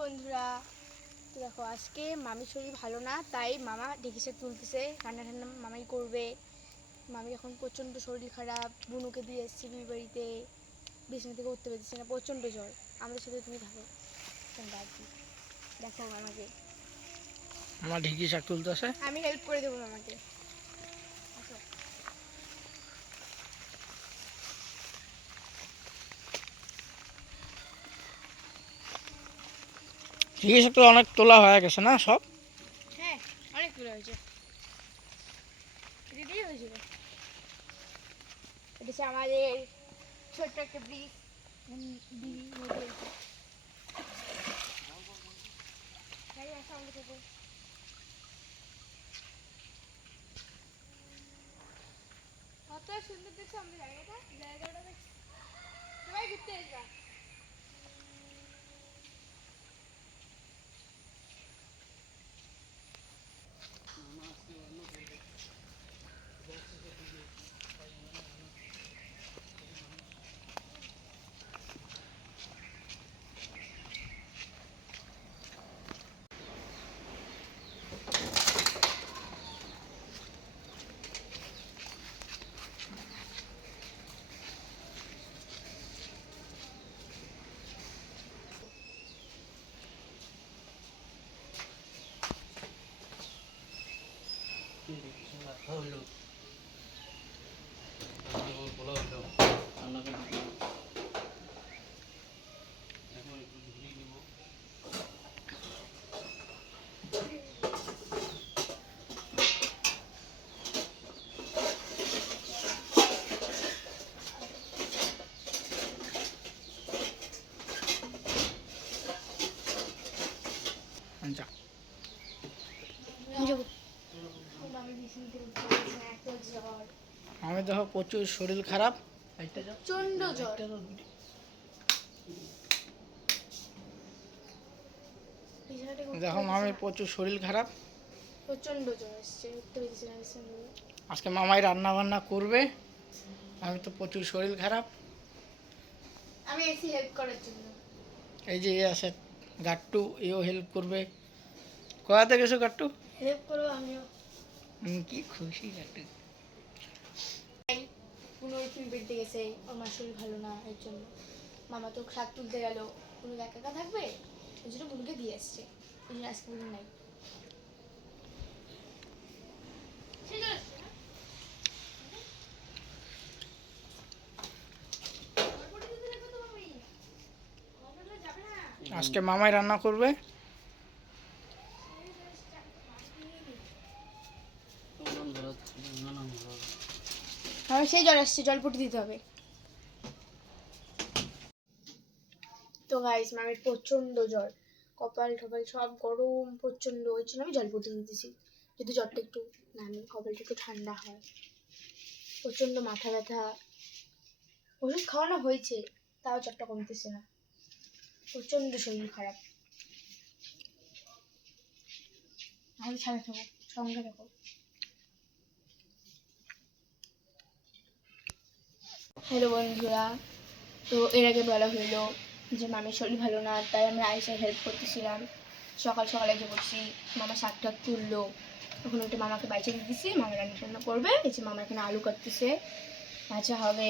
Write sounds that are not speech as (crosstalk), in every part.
বন্ধুরা? তো দেখো আজকে মামির শরীর ভালো না তাই মামা ডেকিসে তুলতেছে ঠান্ডা ঠান্ডা মামাই করবে। মামি এখন প্রচণ্ড শরীর খারাপ বুনুকে দিয়ে এসেছি বিয়ে বাড়িতে। বিছানা থেকে উঠতে পেরেছি না প্রচণ্ড জ্বর। আমাদের সাথে তুমি থাকো। দেখো মামাকে। আমার ঢেকি শাক তুলতেছে? আমি হেল্প করে দেবো মামাকে। শাক তো অনেক তোলা হয়ে গেছে না সব? হ্যাঁ অনেক দূরে হয়েছে। এটা আমাদের ছোট্ট একটা ব্রিজ। কত সুন্দর জায়গাটা? ঘুরতে যা আমি দেখো প্রচুর শরীর খারাপ। জ্বর। দেখো মামির প্রচুর শরীর খারাপ। জ্বর আসছে। আজকে মামাই রান্না বান্না করবে। আমি তো প্রচুর শরীর খারাপ। আমি এসি হেল্প করার জন্য। এই যে আছে। গাট্টু এও হেল্প করবে। কোয়াতে গেছো গাট্টু? হেল্প করব আমিও। কি খুশি গাট্টু। কোনো একটু বেড়তে গেছে ওর মার শরীর ভালো না এর জন্য। মামা তো শাক তুলতে গেল কোনো একা একা থাকবে? ওই জন্য বুনুকে দিয়ে আসছে। ওই জন্য আজকে বুনু নাই। আজকে মামাই রান্না করবে। সেই জল আসছে জল ফুটে দিতে হবে। তো গাইস মামির প্রচণ্ড জ্বর। কপাল টপাল সব গরম প্রচণ্ড ওই জন্য আমি জল ফুটে দিতেছি। যদি জ্বরটা একটু নামে কপালটা একটু ঠান্ডা হয়। প্রচণ্ড মাথা ব্যথা। ওষুধ খাওয়ানো হয়েছে, তাও জ্বরটা কমতেছে না। প্রচণ্ড শরীর খারাপ। আমি থাকো, সঙ্গে থাকো। হ্যালো বন্ধুরা, তো এর আগে বলা হলো যে মামির শরীর ভালো না, তাই আমরা আইসার হেল্প করতেছিলাম। সকাল সকালে যে করছি মামা শাক টাক তুললো। তখন ওটা মামাকে বাইচে দিতেছি মামা রান্না টান্না করবে। এই যে মামা এখানে আলু কাটতেছে। ভাজা হবে।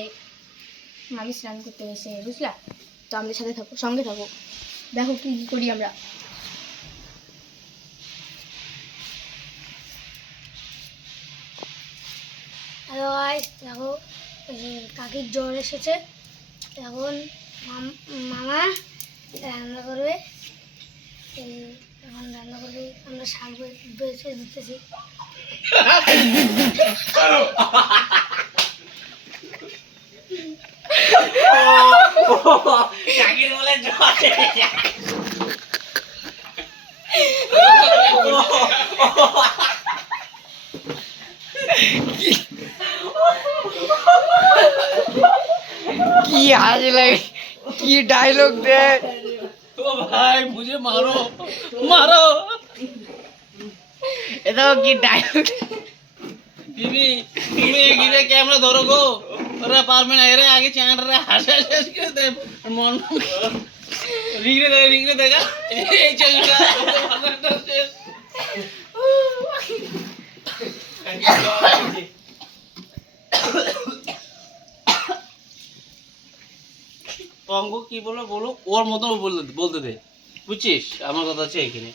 মামি স্নান করতে গেছে বুঝলা? তো আমাদের সাথে থাকো সঙ্গে থাকো। দেখো কি কি করি আমরা। হ্যালো গাইস দেখো কাকির জ্বর এসেছে। এখন মাম- রান্না করবে। এখন রান্না করবে আমরা শাক বে- বেছে দিতেছি। কি (laughs) (laughs) জাগির বলে কি হাসলে কি ডায়লগ দে। ও ভাই মুঝে মারো মারো। এটা কি ডায়লগ দিদি তুমি গিরে ক্যামেরা ধরো গো। ওরা করে মন এই অঙ্গ কি বলো বলো, ওর মতো বলতে বলতে দে। বুঝছিস? আমার কথা আছে এখানে।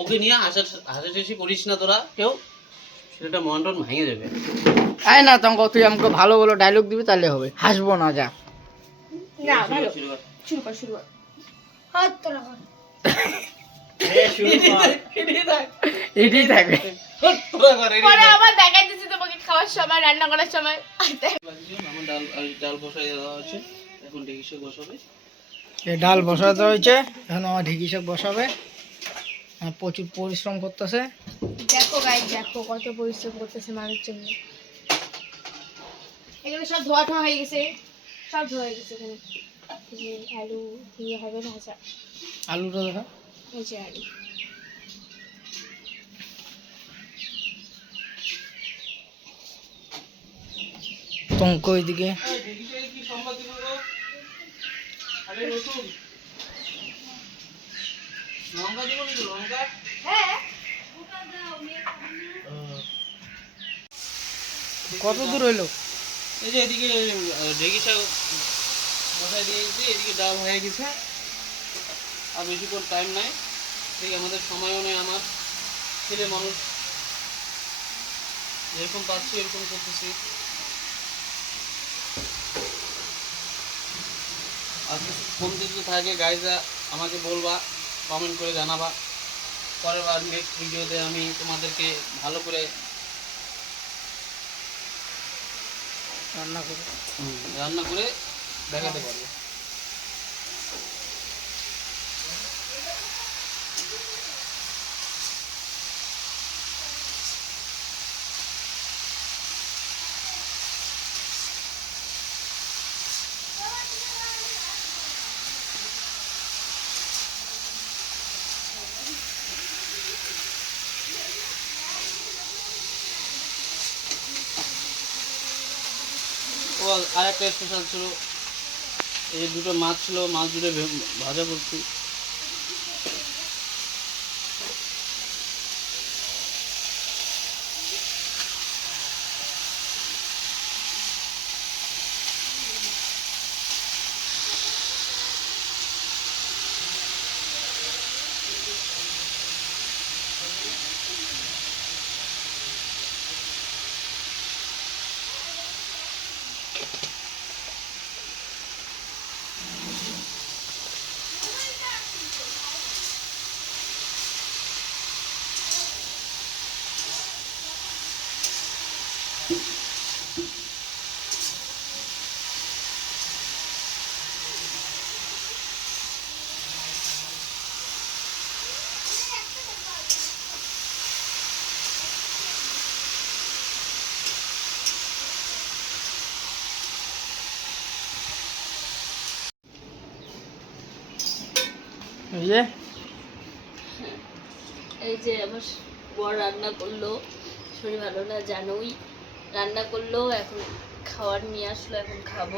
ওকে নিয়ে হাসা হাসাহাসি করিস না তোরা, কেউ? সেটা মন টন ভেঙে যাবে। আয় না তঙ্ক তুই আমাকে ভালো ভালো ডায়লগ দিবি তাহলে হবে। হাসবো না যা। না ভালো। শুরু কর। শুরু কর হাত তোরা কর। এটাই থাকবে তোরা কর, এই পরে আবার দেখাই দিচ্ছি তোমাকে খাওয়ার সময় রান্না করার সময়। আমার ডাল ডাল বসাই দেওয়া আছে এখন ডেকিসে বসাবে। ডাল বসাতে হয়েছে। এখন আমার ঢেকি সব বসাবে। আর প্রচুর পরিশ্রম করতেছে। দেখো গাই দেখো কত পরিশ্রম করতেছে মায়ের জন্য। এখানে সব ধোয়া ঠোয়া হয়ে গেছে। সব ধোয়া হয়ে গেছে এখানে। আলু দিয়ে হবে ভাজা আলুটা দেখা। এই যে আলু। তঙ্ক ওইদিকে। লঙ্কা দিব লঙ্কা হ্যাঁ। কত দূর হইল? এই যে এদিকে ঢেকি শাক বসাই দিয়েছি এদিকে ডাল হয়ে গেছে। আর বেশি বেশিক্ষণ টাইম নাই। ঠিক আমাদের সময়ও নেই আমার। ছেলে মানুষ। যেরকম পাচ্ছি, এরকম করতেছি। কিছু কমতে যদি থাকে গাইজা আমাকে বলবা কমেন্ট করে জানাবা। পরের বার নেক্সট ভিডিওতে আমি তোমাদেরকে ভালো করে রান্না করে। রান্না করে দেখাতে পারব। ও আর একটা স্পেশাল ছিল। এই দুটো মাছ ছিল মাছ দুটো ভাজা করছি। এই যে। এই যে আমার বর রান্না করল শরীর ভালো না জানোই। রান্না করল এখন খাওয়ার নিয়ে আসলো এখন খাব।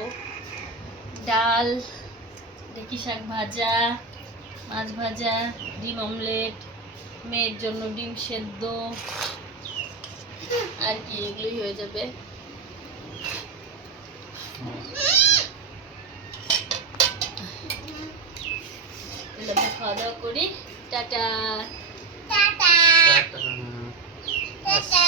ডাল ঢেকি শাক ভাজা মাছ ভাজা ডিম অমলেট মেয়ের জন্য ডিম সেদ্ধ। আর কি এগুলোই হয়ে যাবে। খাওয়া দাওয়া করি টাটা। টাটা। টাটা।